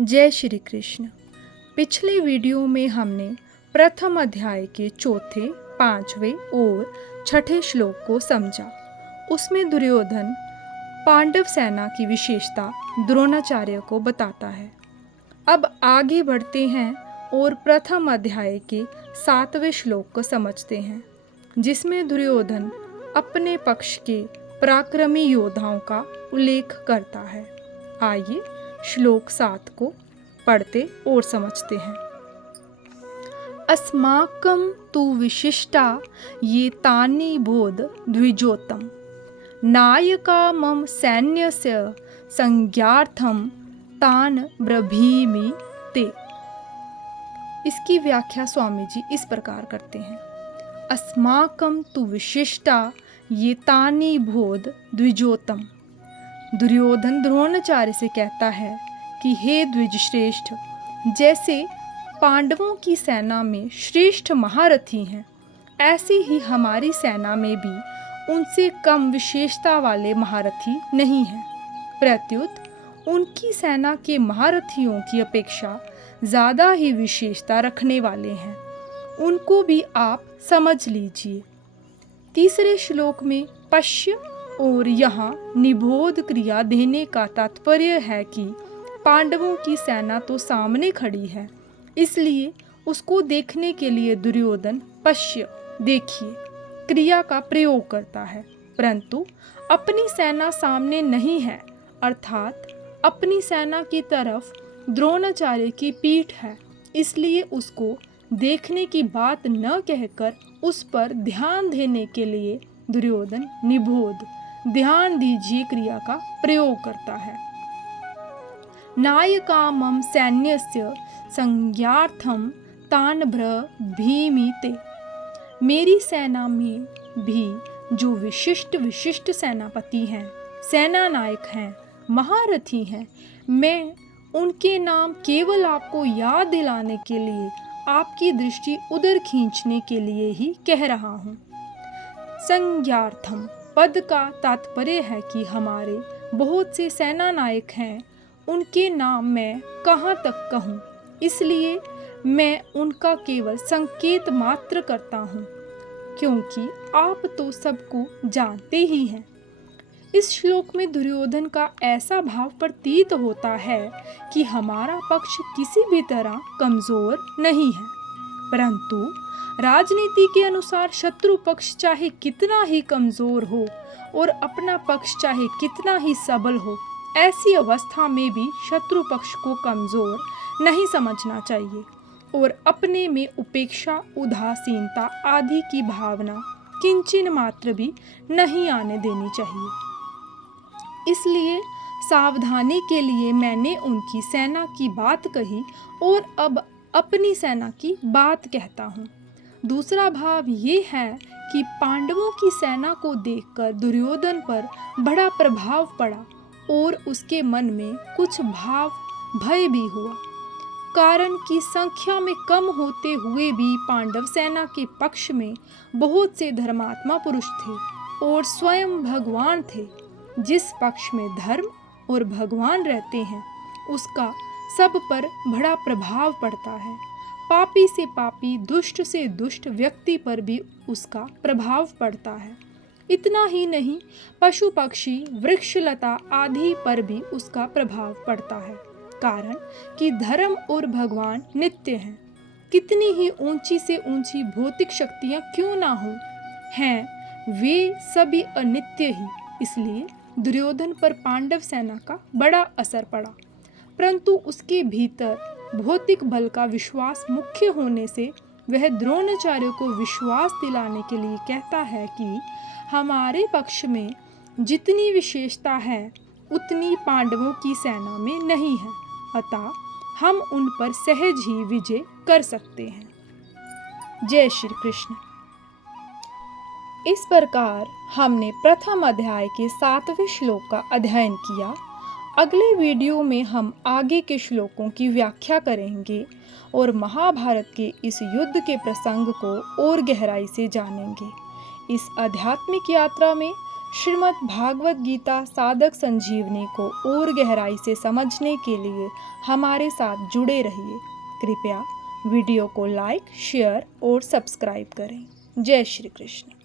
जय श्री कृष्ण। पिछले वीडियो में हमने प्रथम अध्याय के चौथे, पांचवें और छठे श्लोक को समझा। उसमें दुर्योधन पांडव सेना की विशेषता द्रोणाचार्य को बताता है। अब आगे बढ़ते हैं और प्रथम अध्याय के 7वें श्लोक को समझते हैं, जिसमें दुर्योधन अपने पक्ष के पराक्रमी योद्धाओं का उल्लेख करता है। आइए श्लोक 7 को पढ़ते और समझते हैं। अस्माकं तु विशिष्टा ये तानि बोध द्विजोतम नायका मम सैन्यस्य संज्ञार्थम तान ब्रभीमि ते। इसकी व्याख्या स्वामी जी इस प्रकार करते हैं। अस्माकं तु विशिष्टा ये तानि बोध द्विजोतम। दुर्योधन द्रोणाचार्य से कहता है कि हे द्विज श्रेष्ठ, जैसे पांडवों की सेना में श्रेष्ठ महारथी हैं, ऐसे ही हमारी सेना में भी उनसे कम विशेषता वाले महारथी नहीं हैं। प्रत्युत उनकी सेना के महारथियों की अपेक्षा ज़्यादा ही विशेषता रखने वाले हैं। उनको भी आप समझ लीजिए। तीसरे श्लोक में पश्य और यहाँ निबोध क्रिया देने का तात्पर्य है कि पांडवों की सेना तो सामने खड़ी है, इसलिए उसको देखने के लिए दुर्योधन पश्य, देखिए, क्रिया का प्रयोग करता है। परंतु अपनी सेना सामने नहीं है, अर्थात अपनी सेना की तरफ द्रोणाचार्य की पीठ है, इसलिए उसको देखने की बात न कहकर उस पर ध्यान देने के लिए दुर्योधन निबोध, ध्यान दीजिए, क्रिया का प्रयोग करता है। नायका मम सैन्यस्य संज्ञार्थम तान ब्रभीमि ते। मेरी सेना में भी जो विशिष्ट सेनापति हैं, सेना नायक हैं, महारथी हैं, मैं उनके नाम केवल आपको याद दिलाने के लिए, आपकी दृष्टि उधर खींचने के लिए ही कह रहा हूँ। संज्ञार्थम पद का तात्पर्य है कि हमारे बहुत से सेना नायक हैं, उनके नाम मैं कहाँ तक कहूँ, इसलिए मैं उनका केवल संकेत मात्र करता हूँ, क्योंकि आप तो सबको जानते ही हैं। इस श्लोक में दुर्योधन का ऐसा भाव प्रतीत होता है कि हमारा पक्ष किसी भी तरह कमजोर नहीं है, परंतु राजनीति के अनुसार शत्रु पक्ष चाहे कितना ही कमजोर हो और अपना पक्ष चाहे कितना ही सबल हो, ऐसी अवस्था में भी शत्रु पक्ष को कमजोर नहीं समझना चाहिए और अपने में उपेक्षा, उदासीनता आदि की भावना किंचिन मात्र भी नहीं आने देनी चाहिए। इसलिए सावधानी के लिए मैंने उनकी सेना की बात कही और अब अपनी सेना की बात कहता हूँ। दूसरा भाव ये है कि पांडवों की सेना को देखकर दुर्योधन पर बड़ा प्रभाव पड़ा और उसके मन में कुछ भाव भय भी हुआ, कारण कि संख्या में कम होते हुए भी पांडव सेना के पक्ष में बहुत से धर्मात्मा पुरुष थे और स्वयं भगवान थे। जिस पक्ष में धर्म और भगवान रहते हैं, उसका सब पर बड़ा प्रभाव पड़ता है। पापी से पापी, दुष्ट से दुष्ट व्यक्ति पर भी उसका प्रभाव पड़ता है। इतना ही नहीं, पशु पक्षी, वृक्ष लता आदि पर भी उसका प्रभाव पड़ता है, कारण कि धर्म और भगवान नित्य हैं। कितनी ही ऊंची से ऊंची भौतिक शक्तियां क्यों ना हो, हैं वे सभी अनित्य ही। इसलिए दुर्योधन पर पांडव सेना का बड़ा असर पड़ा, परंतु उसके भीतर भौतिक बल का विश्वास मुख्य होने से वह द्रोणाचार्य को विश्वास दिलाने के लिए कहता है कि हमारे पक्ष में जितनी विशेषता है उतनी पांडवों की सेना में नहीं है, अतः हम उन पर सहज ही विजय कर सकते हैं। जय श्री कृष्ण। इस प्रकार हमने प्रथम अध्याय के 7वें श्लोक का अध्ययन किया। अगले वीडियो में हम आगे के श्लोकों की व्याख्या करेंगे और महाभारत के इस युद्ध के प्रसंग को और गहराई से जानेंगे। इस आध्यात्मिक यात्रा में श्रीमद् भागवत गीता साधक संजीवनी को और गहराई से समझने के लिए हमारे साथ जुड़े रहिए। कृपया वीडियो को लाइक, शेयर और सब्सक्राइब करें। जय श्री कृष्ण।